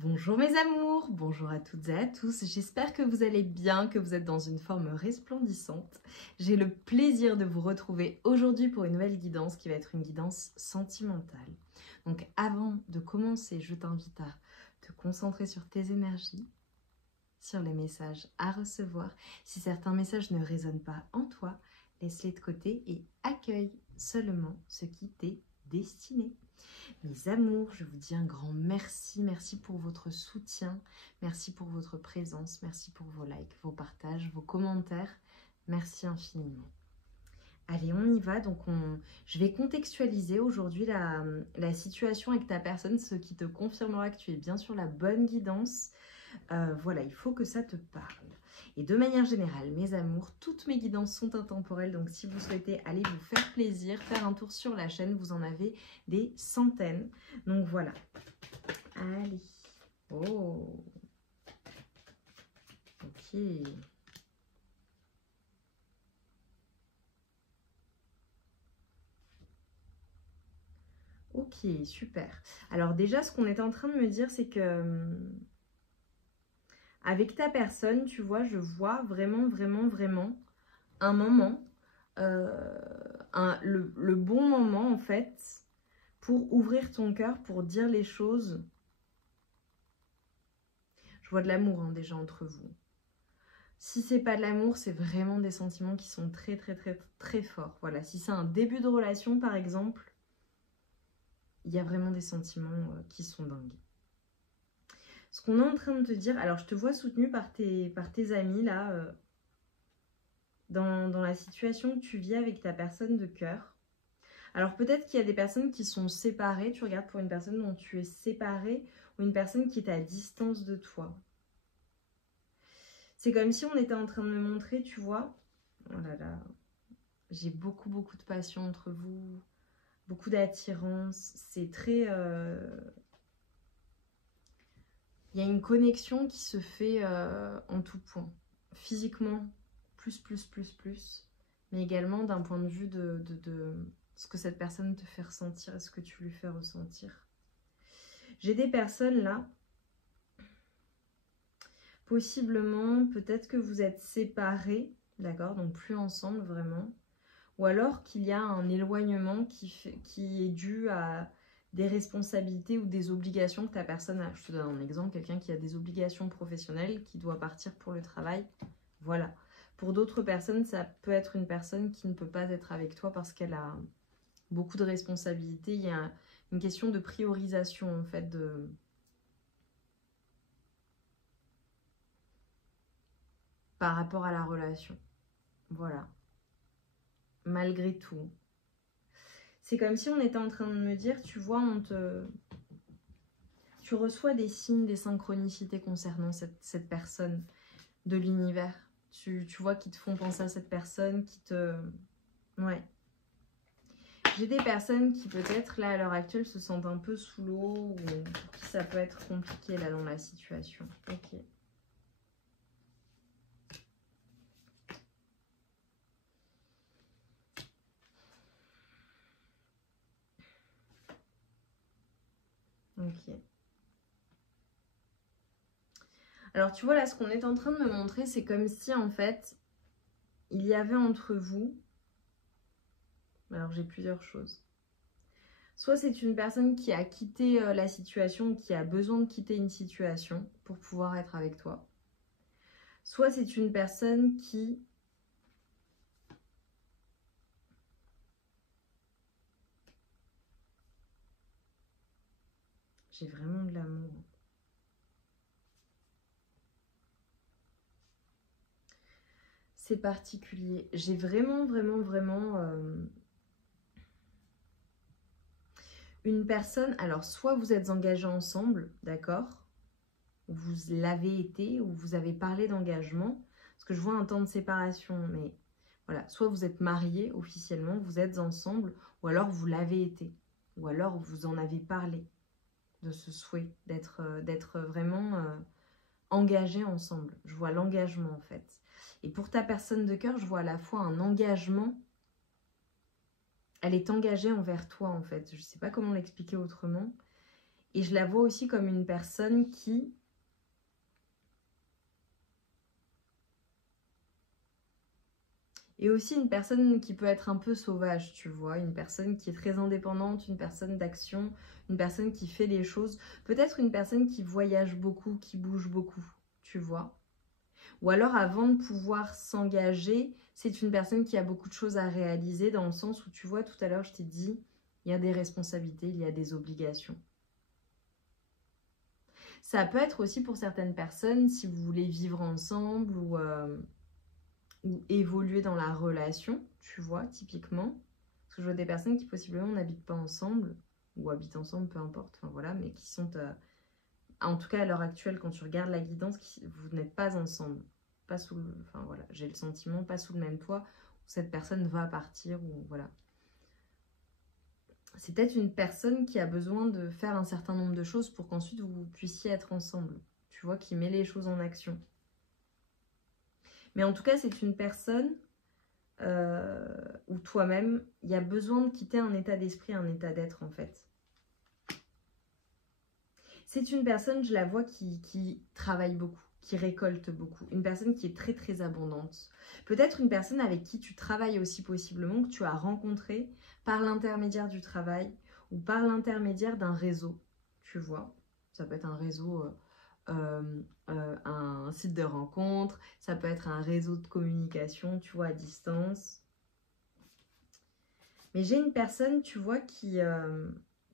Bonjour mes amours, bonjour à toutes et à tous, j'espère que vous allez bien, que vous êtes dans une forme resplendissante. J'ai le plaisir de vous retrouver aujourd'hui pour une nouvelle guidance qui va être une guidance sentimentale. Donc avant de commencer, je t'invite à te concentrer sur tes énergies, sur les messages à recevoir. Si certains messages ne résonnent pas en toi, laisse-les de côté et accueille seulement ce qui t'est destiné. Mes amours, je vous dis un grand merci. Merci pour votre soutien. Merci pour votre présence. Merci pour vos likes, vos partages, vos commentaires. Merci infiniment. Allez, on y va. Donc, je vais contextualiser aujourd'hui la situation avec ta personne, ce qui te confirmera que tu es bien sur la bonne guidance. Voilà, il faut que ça te parle. Et de manière générale, mes amours, toutes mes guidances sont intemporelles. Donc, si vous souhaitez aller vous faire plaisir, faire un tour sur la chaîne, vous en avez des centaines. Donc, voilà. Allez. Oh. Ok. Ok, super. Alors déjà, ce qu'on est en train de me dire, c'est que avec ta personne, tu vois, je vois vraiment un moment, le bon moment en fait, pour ouvrir ton cœur, pour dire les choses. Je vois de l'amour hein, déjà entre vous. Si c'est pas de l'amour, c'est vraiment des sentiments qui sont très forts. Voilà, si c'est un début de relation par exemple, il y a vraiment des sentiments qui sont dingues. Ce qu'on est en train de te dire, alors je te vois soutenu par tes amis là, dans la situation que tu vis avec ta personne de cœur. Alors peut-être qu'il y a des personnes qui sont séparées, tu regardes pour une personne dont tu es séparée ou une personne qui est à distance de toi. C'est comme si on était en train de me montrer, tu vois, oh là là, j'ai beaucoup de passion entre vous, beaucoup d'attirance, c'est très... Il y a une connexion qui se fait en tout point, physiquement, plus, mais également d'un point de vue de ce que cette personne te fait ressentir et ce que tu lui fais ressentir. J'ai des personnes là, possiblement, peut-être que vous êtes séparés, d'accord, donc plus ensemble vraiment, ou alors qu'il y a un éloignement qui est dû à des responsabilités ou des obligations que ta personne a. Je te donne un exemple, quelqu'un qui a des obligations professionnelles, qui doit partir pour le travail, voilà. Pour d'autres personnes, ça peut être une personne qui ne peut pas être avec toi parce qu'elle a beaucoup de responsabilités. Il y a une question de priorisation en fait par rapport à la relation. Voilà. Malgré tout. C'est comme si on était en train de me dire, tu vois, tu reçois des signes, des synchronicités concernant cette personne de l'univers. Tu vois qui te font penser à cette personne, qui te... Ouais. J'ai des personnes qui peut-être, là, à l'heure actuelle, se sentent un peu sous l'eau ou pour qui ça peut être compliqué, là, dans la situation. Ok. Ok. Alors, tu vois, là, ce qu'on est en train de me montrer, c'est comme si, en fait, il y avait entre vous... Alors, j'ai plusieurs choses. Soit c'est une personne qui a quitté la situation, qui a besoin de quitter une situation pour pouvoir être avec toi. Soit c'est une personne qui... J'ai vraiment de l'amour. C'est particulier. J'ai vraiment une personne... Alors, soit vous êtes engagés ensemble, d'accord? Vous l'avez été, ou vous avez parlé d'engagement. Parce que je vois un temps de séparation, mais... Voilà, soit vous êtes mariés officiellement, vous êtes ensemble, ou alors vous l'avez été. Ou alors vous en avez parlé de ce souhait d'être vraiment engagés ensemble. Je vois l'engagement en fait. Et pour ta personne de cœur, je vois à la fois un engagement. Elle est engagée envers toi en fait. Je ne sais pas comment l'expliquer autrement. Et je la vois aussi comme une personne qui... Et aussi une personne qui peut être un peu sauvage, tu vois. Une personne qui est très indépendante, une personne d'action, une personne qui fait des choses. Peut-être une personne qui voyage beaucoup, qui bouge beaucoup, tu vois. Ou alors avant de pouvoir s'engager, c'est une personne qui a beaucoup de choses à réaliser dans le sens où, tu vois, tout à l'heure, je t'ai dit, il y a des responsabilités, il y a des obligations. Ça peut être aussi pour certaines personnes, si vous voulez vivre ensemble ou évoluer dans la relation, tu vois, typiquement. Parce que je vois des personnes qui possiblement n'habitent pas ensemble, ou habitent ensemble, peu importe, enfin voilà, mais qui sont, en tout cas à l'heure actuelle, quand tu regardes la guidance, vous n'êtes pas ensemble. Pas sous le, enfin voilà, j'ai le sentiment, pas sous le même toit, où cette personne va partir, ou voilà. C'est peut-être une personne qui a besoin de faire un certain nombre de choses pour qu'ensuite vous puissiez être ensemble. Tu vois, qui met les choses en action. Mais en tout cas, c'est une personne ou toi-même, il y a besoin de quitter un état d'esprit, un état d'être en fait. C'est une personne, je la vois, qui travaille beaucoup, qui récolte beaucoup. Une personne qui est très très abondante. Peut-être une personne avec qui tu travailles aussi possiblement, que tu as rencontré par l'intermédiaire du travail ou par l'intermédiaire d'un réseau, tu vois. Ça peut être un réseau... un site de rencontre, ça peut être un réseau de communication, tu vois, à distance. Mais j'ai une personne, tu vois, qui...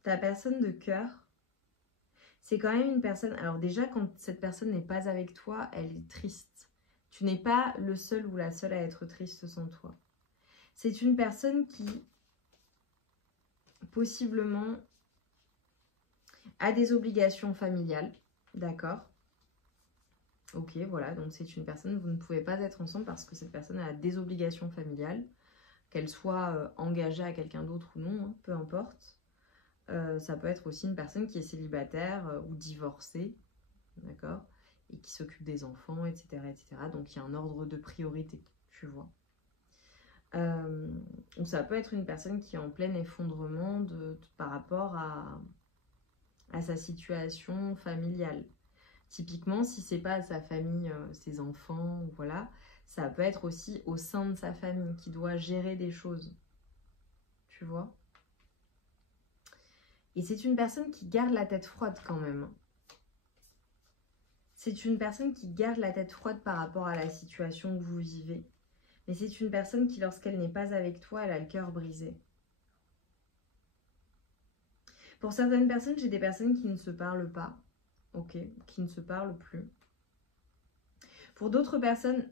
ta personne de cœur, c'est quand même une personne... Alors déjà, quand cette personne n'est pas avec toi, elle est triste. Tu n'es pas le seul ou la seule à être triste sans toi. C'est une personne qui, possiblement, a des obligations familiales, d'accord? Ok, voilà, donc c'est une personne, vous ne pouvez pas être ensemble parce que cette personne a des obligations familiales, qu'elle soit engagée à quelqu'un d'autre ou non, hein, peu importe. Ça peut être aussi une personne qui est célibataire ou divorcée, d'accord, et qui s'occupe des enfants, etc., etc. Donc il y a un ordre de priorité, tu vois. Donc ça peut être une personne qui est en plein effondrement par rapport à sa situation familiale. Typiquement, si c'est pas sa famille, ses enfants, voilà, ça peut être aussi au sein de sa famille qui doit gérer des choses, tu vois. Et c'est une personne qui garde la tête froide quand même. C'est une personne qui garde la tête froide par rapport à la situation que vous vivez. Mais c'est une personne qui, lorsqu'elle n'est pas avec toi, elle a le cœur brisé. Pour certaines personnes, j'ai des personnes qui ne se parlent pas, ok, qui ne se parlent plus. Pour d'autres personnes,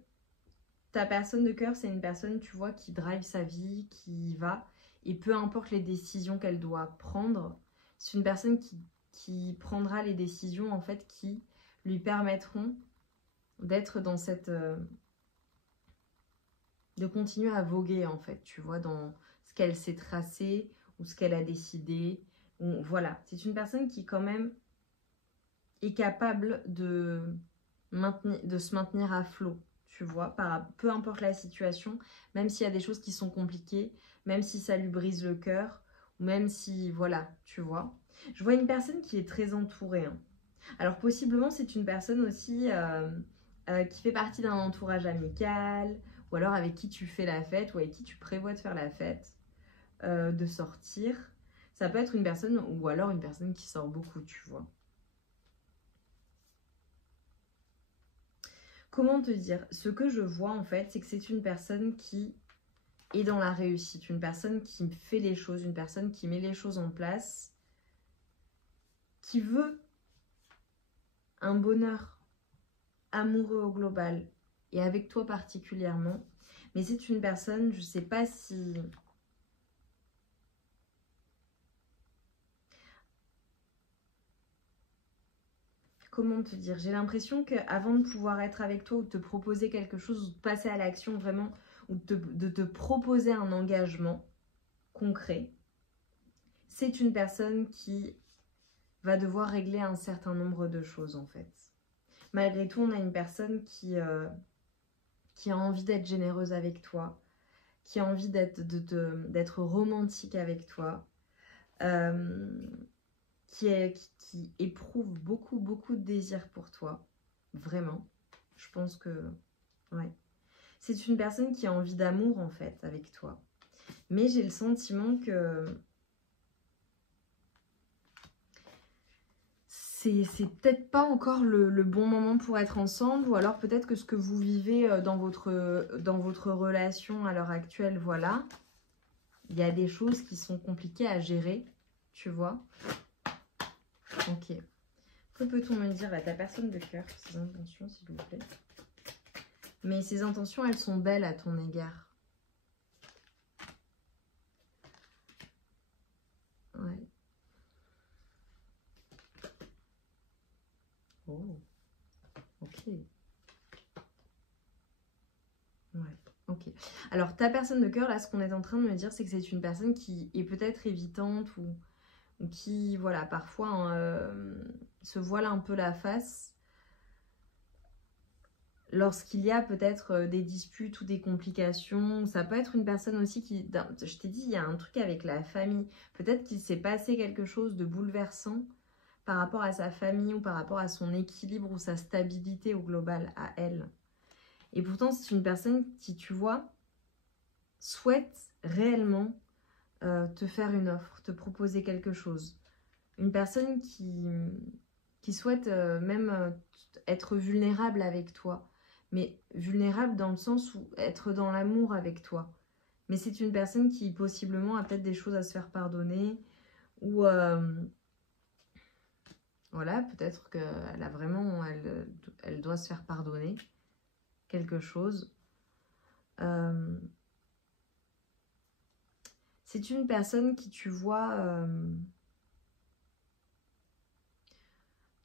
ta personne de cœur, c'est une personne, tu vois, qui drive sa vie, qui y va, et peu importe les décisions qu'elle doit prendre, c'est une personne qui prendra les décisions, en fait, qui lui permettront d'être dans cette... de continuer à voguer, en fait, tu vois, dans ce qu'elle s'est tracé, ou ce qu'elle a décidé, ou, voilà. C'est une personne qui, quand même, est capable de se maintenir à flot, tu vois, peu importe la situation, même s'il y a des choses qui sont compliquées, même si ça lui brise le cœur, ou même si, voilà, tu vois. Je vois une personne qui est très entourée, hein. Alors possiblement c'est une personne aussi qui fait partie d'un entourage amical, ou alors avec qui tu fais la fête, ou avec qui tu prévois de faire la fête, de sortir. Ça peut être une personne, ou alors une personne qui sort beaucoup, tu vois. Comment te dire? Ce que je vois en fait, c'est que c'est une personne qui est dans la réussite, une personne qui fait les choses, une personne qui met les choses en place, qui veut un bonheur amoureux au global et avec toi particulièrement. Mais c'est une personne, je ne sais pas si... Comment te dire? J'ai l'impression qu'avant de pouvoir être avec toi ou de te proposer quelque chose, ou de passer à l'action vraiment, ou de te proposer un engagement concret, c'est une personne qui va devoir régler un certain nombre de choses en fait. Malgré tout, on a une personne qui a envie d'être généreuse avec toi, qui a envie d'être romantique avec toi, qui éprouve beaucoup, beaucoup de désir pour toi. Vraiment. Je pense que... Ouais. C'est une personne qui a envie d'amour, en fait, avec toi. Mais j'ai le sentiment que... c'est peut-être pas encore le bon moment pour être ensemble, ou alors peut-être que ce que vous vivez dans votre relation à l'heure actuelle, voilà, il y a des choses qui sont compliquées à gérer, tu vois. Ok. Que peut-on me dire à ta personne de cœur, ses intentions, s'il vous plaît? Mais ses intentions, elles sont belles à ton égard. Ouais. Oh. Ok. Ouais. Ok. Alors, ta personne de cœur, là, ce qu'on est en train de me dire, c'est que c'est une personne qui est peut-être évitante ou qui, voilà, parfois hein, se voile un peu la face lorsqu'il y a peut-être des disputes ou des complications. Ça peut être une personne aussi qui, je t'ai dit, il y a un truc avec la famille. Peut-être qu'il s'est passé quelque chose de bouleversant par rapport à sa famille ou par rapport à son équilibre ou sa stabilité au global, à elle. Et pourtant, c'est une personne qui, tu vois, souhaite réellement te faire une offre, te proposer quelque chose. Une personne qui souhaite même être vulnérable avec toi. Mais vulnérable dans le sens où être dans l'amour avec toi. Mais c'est une personne qui possiblement a peut-être des choses à se faire pardonner. Ou voilà, peut-être qu'elle a vraiment, elle doit se faire pardonner quelque chose. C'est une personne qui, tu vois,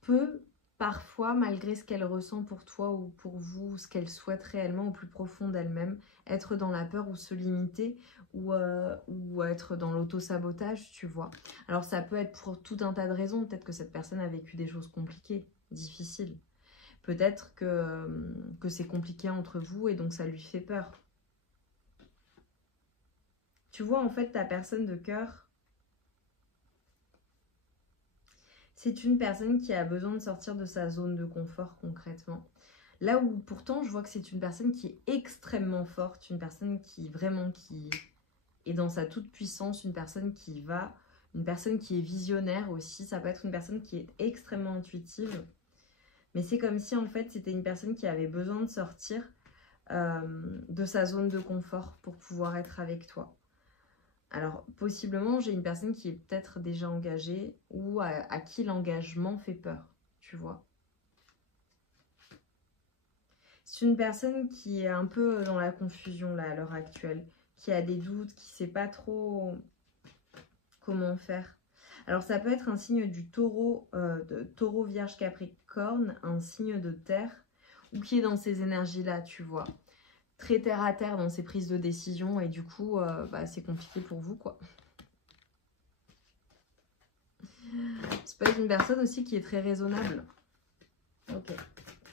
peut parfois, malgré ce qu'elle ressent pour toi ou pour vous, ce qu'elle souhaite réellement au plus profond d'elle-même, être dans la peur ou se limiter ou être dans l'auto-sabotage, tu vois. Alors ça peut être pour tout un tas de raisons. Peut-être que cette personne a vécu des choses compliquées, difficiles. Peut-être que c'est compliqué entre vous et donc ça lui fait peur. Tu vois, en fait, ta personne de cœur, c'est une personne qui a besoin de sortir de sa zone de confort concrètement. Là où pourtant je vois que c'est une personne qui est extrêmement forte, une personne qui vraiment qui est dans sa toute puissance, une personne qui va, une personne qui est visionnaire aussi. Ça peut être une personne qui est extrêmement intuitive. Mais c'est comme si en fait c'était une personne qui avait besoin de sortir de sa zone de confort pour pouvoir être avec toi. Alors, possiblement, j'ai une personne qui est peut-être déjà engagée ou à qui l'engagement fait peur, tu vois. C'est une personne qui est un peu dans la confusion là à l'heure actuelle, qui a des doutes, qui ne sait pas trop comment faire. Alors, ça peut être un signe du taureau, de taureau, vierge, capricorne, un signe de terre, ou qui est dans ces énergies-là, tu vois. Très terre à terre dans ses prises de décision et du coup, c'est compliqué pour vous, quoi. C'est pas une personne aussi qui est très raisonnable. Ok,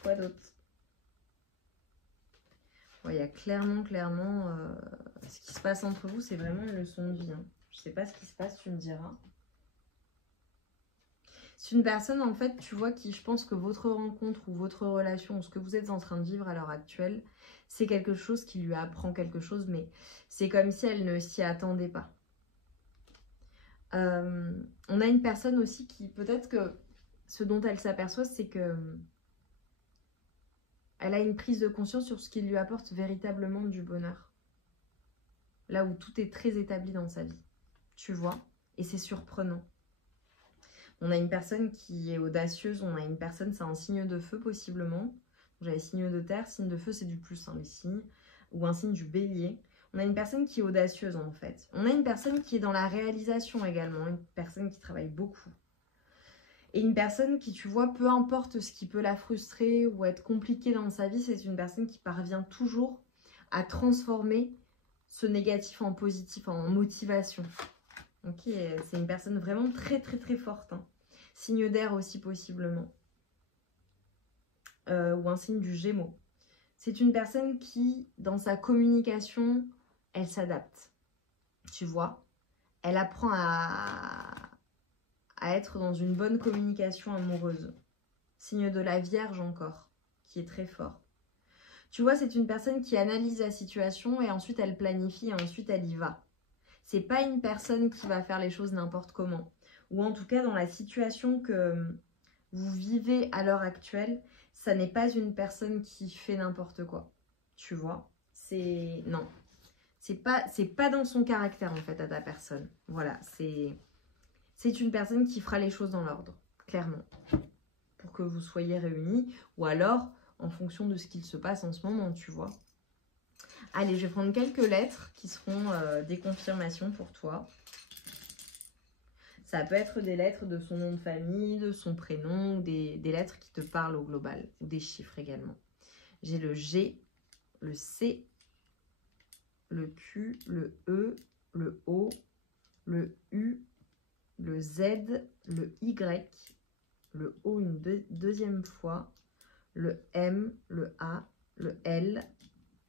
quoi d'autre? Il y a clairement, ce qui se passe entre vous, c'est vraiment une leçon de vie. Hein. Je sais pas ce qui se passe, tu me diras. C'est une personne, en fait, tu vois, qui, je pense que votre rencontre ou votre relation, ou ce que vous êtes en train de vivre à l'heure actuelle, c'est quelque chose qui lui apprend quelque chose, mais c'est comme si elle ne s'y attendait pas. On a une personne aussi qui, peut-être que ce dont elle s'aperçoit, c'est que elle a une prise de conscience sur ce qui lui apporte véritablement du bonheur. Là où tout est très établi dans sa vie, tu vois, et c'est surprenant. On a une personne qui est audacieuse, on a une personne, c'est un signe de feu possiblement. J'avais signe de terre, signe de feu c'est du plus, hein, les signes, ou un signe du bélier. On a une personne qui est audacieuse en fait. On a une personne qui est dans la réalisation également, une personne qui travaille beaucoup. Et une personne qui, tu vois, peu importe ce qui peut la frustrer ou être compliqué dans sa vie, c'est une personne qui parvient toujours à transformer ce négatif en positif, en motivation. Ok, c'est une personne vraiment très très très forte. Hein. Signe d'air aussi possiblement. Ou un signe du Gémeaux. C'est une personne qui, dans sa communication, elle s'adapte. Tu vois, elle apprend à à être dans une bonne communication amoureuse. Signe de la Vierge encore, qui est très fort. Tu vois, c'est une personne qui analyse la situation et ensuite elle planifie et ensuite elle y va. C'est pas une personne qui va faire les choses n'importe comment. Ou en tout cas, dans la situation que vous vivez à l'heure actuelle, ça n'est pas une personne qui fait n'importe quoi. Tu vois, non. C'est pas dans son caractère en fait à ta personne. Voilà, c'est une personne qui fera les choses dans l'ordre, clairement. Pour que vous soyez réunis. Ou alors, en fonction de ce qu'il se passe en ce moment, tu vois. Allez, je vais prendre quelques lettres qui seront des confirmations pour toi. Ça peut être des lettres de son nom de famille, de son prénom, des lettres qui te parlent au global, ou des chiffres également. J'ai le G, le C, le Q, le E, le O, le U, le Z, le Y, le O une deuxième fois, le M, le A, le L,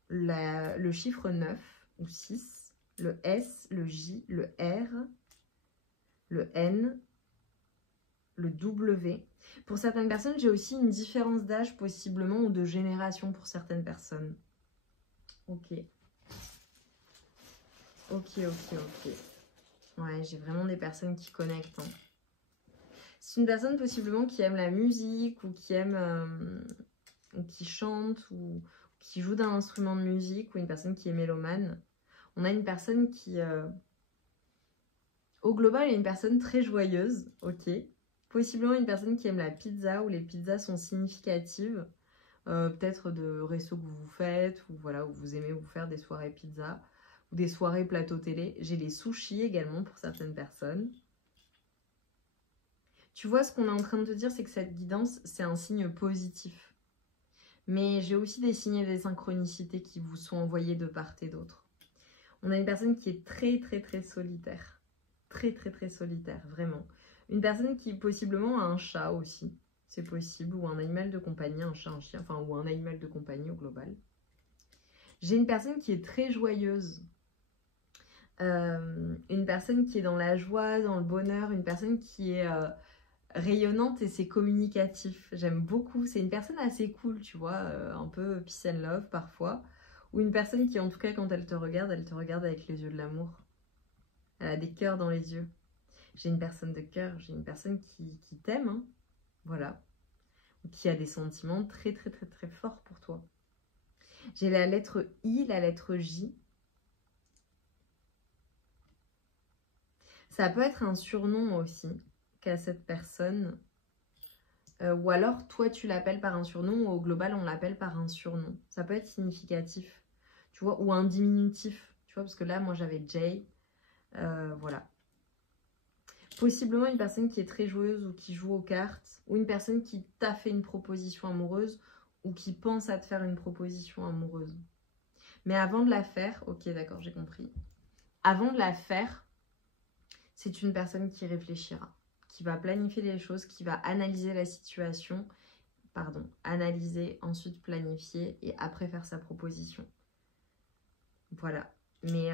le chiffre 9 ou 6, le S, le J, le R, le N, le W. Pour certaines personnes, j'ai aussi une différence d'âge possiblement ou de génération pour certaines personnes. Ok. Ok. Ouais, j'ai vraiment des personnes qui connectent. Hein. C'est une personne possiblement qui aime la musique ou qui aime... ou qui chante ou qui joue d'un instrument de musique ou une personne qui est mélomane. On a une personne qui... Au global, est une personne très joyeuse, ok. Possiblement une personne qui aime la pizza, où les pizzas sont significatives. Peut-être de restos que vous faites, ou voilà, où vous aimez vous faire des soirées pizza, ou des soirées plateau télé. J'ai les sushis également pour certaines personnes. Tu vois, ce qu'on est en train de te dire, c'est que cette guidance, c'est un signe positif. Mais j'ai aussi des signes et des synchronicités qui vous sont envoyés de part et d'autre. On a une personne qui est très solitaire. Très solitaire, vraiment. Une personne qui possiblement a un chat aussi, c'est possible, ou un animal de compagnie, un chat, un chien, enfin, ou un animal de compagnie au global. J'ai une personne qui est très joyeuse, une personne qui est dans la joie, dans le bonheur, une personne qui est rayonnante et c'est communicatif. J'aime beaucoup, c'est une personne assez cool, tu vois, un peu peace and love parfois, ou une personne qui, en tout cas, quand elle te regarde avec les yeux de l'amour. Elle a des cœurs dans les yeux. J'ai une personne de cœur, j'ai une personne qui t'aime, hein, voilà, qui a des sentiments très forts pour toi. J'ai la lettre I, la lettre J. Ça peut être un surnom aussi qu'a cette personne. Ou alors, toi, tu l'appelles par un surnom ou au global, on l'appelle par un surnom. Ça peut être significatif, tu vois, ou un diminutif, tu vois, parce que là, moi, j'avais Jay. Voilà. Possiblement une personne qui est très joueuse ou qui joue aux cartes, ou une personne qui t'a fait une proposition amoureuse ou qui pense à te faire une proposition amoureuse. Mais avant de la faire, ok d'accord, j'ai compris. Avant de la faire, c'est une personne qui réfléchira, qui va planifier les choses, qui va analyser la situation, analyser, ensuite planifier et après faire sa proposition. Voilà. Mais...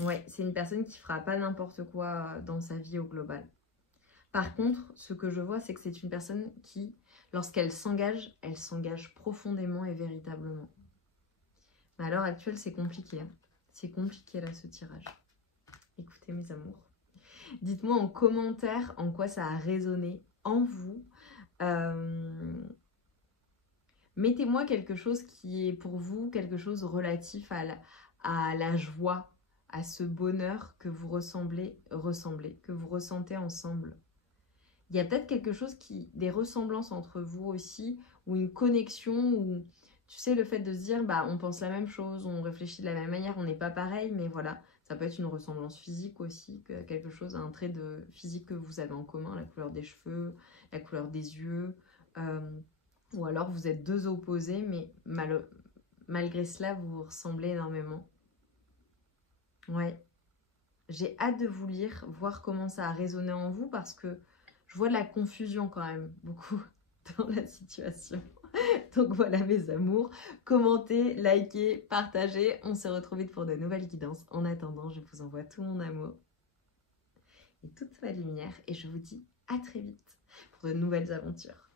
ouais, c'est une personne qui fera pas n'importe quoi dans sa vie au global. Par contre, ce que je vois, c'est que c'est une personne qui, lorsqu'elle s'engage, elle s'engage profondément et véritablement. Mais à l'heure actuelle, c'est compliqué. Hein. C'est compliqué là, ce tirage. Écoutez, mes amours. Dites-moi en commentaire en quoi ça a résonné en vous. Mettez-moi quelque chose qui est pour vous, quelque chose relatif à la joie, à ce bonheur que vous que vous ressentez ensemble. Il y a peut-être quelque chose des ressemblances entre vous aussi, ou une connexion, ou tu sais, le fait de se dire, bah, on pense la même chose, on réfléchit de la même manière, on n'est pas pareil, mais voilà, ça peut être une ressemblance physique aussi, quelque chose, un trait de physique que vous avez en commun, la couleur des cheveux, la couleur des yeux, ou alors vous êtes deux opposés, mais malgré cela, vous vous ressemblez énormément. Ouais. J'ai hâte de vous lire, voir comment ça a résonné en vous, parce que je vois de la confusion quand même, beaucoup, dans la situation. Donc voilà mes amours, commentez, likez, partagez. On se retrouve vite pour de nouvelles guidances. En attendant, je vous envoie tout mon amour. et toute ma lumière. Et je vous dis à très vite pour de nouvelles aventures.